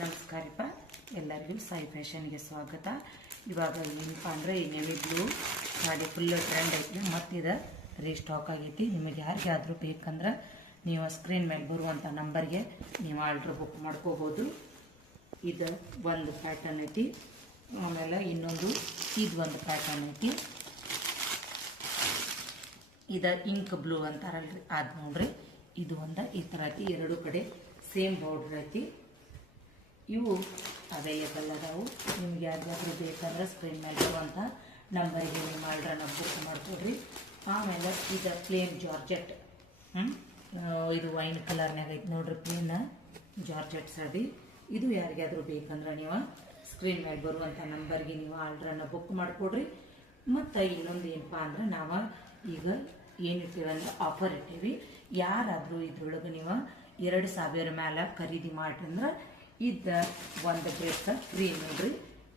ನಮಸ್ಕಾರಪ್ಪ, ಎಲ್ಲರಿಗೂ ಸಾಯಿ ಫ್ಯಾಷನ್ಗೆ ಸ್ವಾಗತ. ಇವಾಗ ಏನಪ್ಪ ಅಂದರೆ ಈ navy blue sari full trend ಐತಿ. ಮತ್ತು ಇದು ರೀಸ್ಟಾಕ್ ಆಗೈತಿ. ನಿಮಗೆ ಯಾರಿಗಾದರೂ ಬೇಕಂದ್ರೆ ನೀವು ಸ್ಕ್ರೀನ್ ಮೇಲೆ ಬರುವಂಥ ನಂಬರ್ಗೆ ನೀವು ಆರ್ಡ್ರ್ ಬುಕ್ ಮಾಡ್ಕೋಬೋದು. ಇದು ಒಂದು ಪ್ಯಾಟರ್ನ್ ಐತಿ. ಆಮೇಲೆ ಇನ್ನೊಂದು ಇದು ಒಂದು ಪ್ಯಾಟರ್ನ್ ಐತಿ. ಇದು ಇಂಕ್ ಬ್ಲೂ ಅಂತಾರಲ್ರಿ, ಅದು ನೋಡ್ರಿ. ಇದು ಒಂದು ಈ ಥರ ಐತಿ. ಎರಡು ಕಡೆ ಸೇಮ್ ಬಾರ್ಡ್ರ್ ಐತಿ. ಇವು ಅವೈಲೇಬಲ್ ಅದಾವು. ನಿಮ್ಗೆ ಯಾರಿಗಾದ್ರೂ ಬೇಕಂದ್ರೆ ಸ್ಕ್ರೀನ್ ಮೇಲೆ ಬರುವಂಥ ನಂಬರಿಗೆ ನೀವು ಆರ್ಡ್ರನ್ನ ಬುಕ್ ಮಾಡ್ಕೊಡ್ರಿ. ಆಮೇಲೆ ಇದು ಪ್ಲೇನ್ ಜಾರ್ಜೆಟ್, ಇದು ವೈನ್ ಕಲರ್ನಾಗ ಐತಿ ನೋಡ್ರಿ. Plain georgette sari. ಇದು ಯಾರಿಗಾದ್ರೂ ಬೇಕಂದ್ರೆ ನೀವು ಸ್ಕ್ರೀನ್ ಮೇಲೆ ಬರುವಂಥ ನಂಬರ್ಗೆ ನೀವು ಆರ್ಡ್ರನ್ನ ಬುಕ್ ಮಾಡಿಕೊಡ್ರಿ. ಮತ್ತು ಇನ್ನೊಂದು ಏನಪ್ಪ ಅಂದ್ರೆ ನಾವು ಈಗ ಏನಿರ್ತೀವಿ ಅಂದ್ರೆ ಆಫರ್ ಇಟ್ಟೀವಿ. ಯಾರಾದರೂ ಇದ್ರೊಳಗೆ ನೀವು 2,000 ಮೇಲೆ ಖರೀದಿ ಮಾಡ್ರಂದ್ರೆ ಇದ್ದ ಒಂದು ಡ್ರೆಸ್ ಫ್ರೀ ನೋಡ್ರಿ.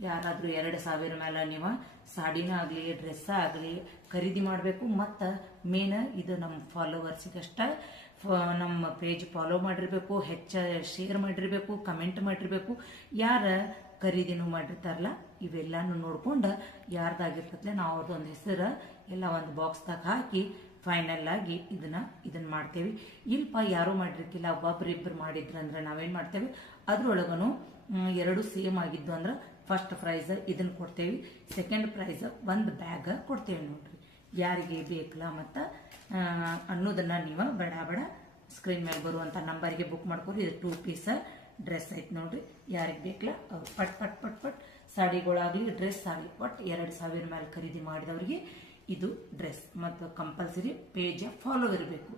ಯಾರಾದರೂ 2,000 ಮೇಲೆ ನೀವು ಸಾಡಿನ ಆಗಲಿ ಡ್ರೆಸ್ ಆಗಲಿ ಖರೀದಿ ಮಾಡಬೇಕು. ಮತ್ತು ಮೇನ್ ಇದು ನಮ್ಮ ಫಾಲೋವರ್ಸಿಗಷ್ಟ ನಮ್ಮ ಪೇಜ್ ಫಾಲೋ ಮಾಡಿರಬೇಕು, ಶೇರ್ ಮಾಡಿರಬೇಕು, ಕಮೆಂಟ್ ಮಾಡಿರಬೇಕು. ಯಾರ ಖರೀದಿನೂ ಮಾಡಿರ್ತಾರಲ್ಲ ಇವೆಲ್ಲಾನು ನೋಡ್ಕೊಂಡು ಯಾರ್ದಾಗಿರ್ತೈತೆ ನಾವು ಅವ್ರದ್ದೊಂದು ಹೆಸರು ಎಲ್ಲ ಒಂದು ಬಾಕ್ಸ್ದಾಗ ಹಾಕಿ ಫೈನಲ್ ಆಗಿ ಇದನ್ನ ಮಾಡ್ತೇವೆ. ಇಲ್ಪ ಯಾರೂ ಮಾಡಿರ್ಕಿಲ್ಲ, ಒಬ್ಬೊಬ್ರಿಬ್ಬರು ಮಾಡಿದ್ರಂದ್ರೆ ನಾವೇನು ಮಾಡ್ತೇವೆ, ಅದ್ರೊಳಗನು ಎರಡು ಸೇಮ್ ಆಗಿದ್ದು ಅಂದ್ರೆ ಫಸ್ಟ್ ಪ್ರೈಸ್ ಇದನ್ನ ಕೊಡ್ತೇವೆ, ಸೆಕೆಂಡ್ ಪ್ರೈಸ್ ಒಂದು ಬ್ಯಾಗ್ ಕೊಡ್ತೇವೆ ನೋಡ್ರಿ. ಯಾರಿಗೆ ಬೇಕಲ್ಲ ಮತ್ತು ಅನ್ನೋದನ್ನ ನೀವು ಬೇಡ ಸ್ಕ್ರೀನ್ ಮೇಲೆ ಬರುವಂಥ ನಂಬರ್ಗೆ ಬುಕ್ ಮಾಡ್ಕೊರಿ. ಇದು 2 ಪೀಸ್ ಡ್ರೆಸ್ ಐತೆ ನೋಡ್ರಿ. ಯಾರಿಗೆ ಬೇಕಲ್ಲ ಅವ್ರು ಪಟ್ ಸಾಡಿಗಳಾಗಲಿ ಡ್ರೆಸ್ ಆಗಲಿ ಒಟ್ಟು 2,000 ಮೇಲೆ ಖರೀದಿ ಮಾಡಿದವ್ರಿಗೆ ಇದು ಡ್ರೆಸ್. ಮತ್ತು ಕಂಪಲ್ಸರಿ ಪೇಜ್ ಫಾಲೋ ಇರಬೇಕು.